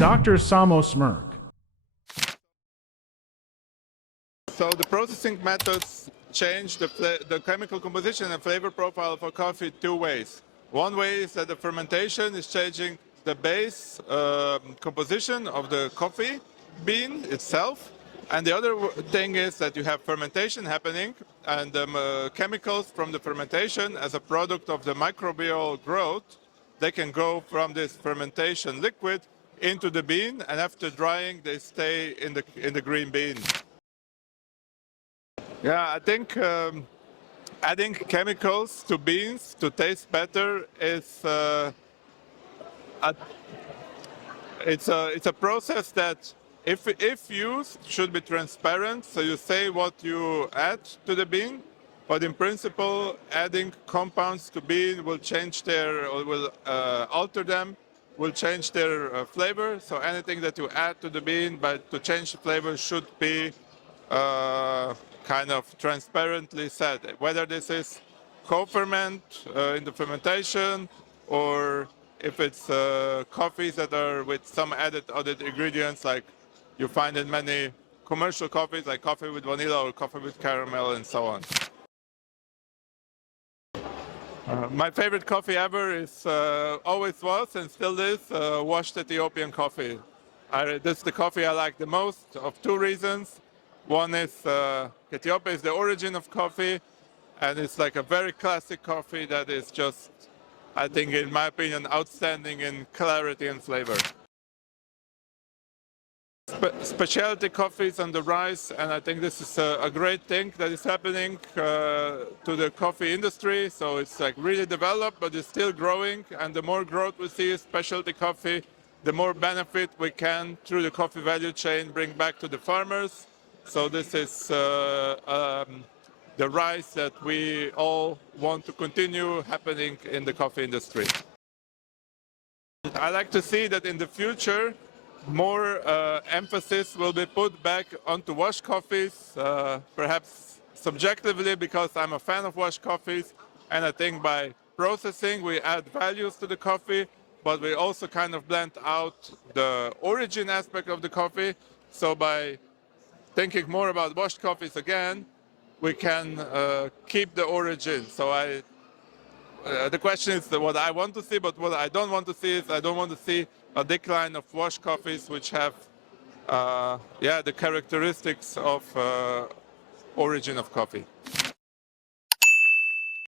Dr.Samo Smrke. So the processing methods change the chemical composition and flavor profile for coffee two ways. One way is that the fermentation is changing the base composition of the coffee bean itself. And the other thing is that you have fermentation happening, and the chemicals from the fermentation as a product of the microbial growth, they can go from this fermentation liquid into the bean, and after drying they stay in the green bean. Yeah, I think adding chemicals to beans to taste better is it's a process that, if used, should be transparent. So you say what you add to the bean, but in principle, adding compounds to bean will change or will alter them, will change their flavor. So anything that you add to the bean, but to change the flavor, should be kind of transparently said, whether this is co-ferment in the fermentation, or if it's coffees that are with some added ingredients, like you find in many commercial coffees, like coffee with vanilla or coffee with caramel and so on. My favorite coffee ever is, always was and still is, washed Ethiopian coffee. This is the coffee I like the most, of two reasons. One is Ethiopia is the origin of coffee, and it's like a very classic coffee that is just, I think, in my opinion, outstanding in clarity and flavor. Specialty coffees on the rise, and I think this is a great thing that is happening to the coffee industry. So it's like really developed, but it's still growing, and the more growth we see in specialty coffee, the more benefit we can, through the coffee value chain, bring back to the farmers. So this is the rise that we all want to continue happening in the coffee industry. I like to see that in the future, more emphasis will be put back onto washed coffees, perhaps subjectively, because I'm a fan of washed coffees, and I think by processing we add values to the coffee, but we also kind of blend out the origin aspect of the coffee. So by thinking more about washed coffees again, we can keep the origin. So the question is what I want to see, but what I don't want to see is, I don't want to see a decline of washed coffees which have the characteristics of origin of coffee.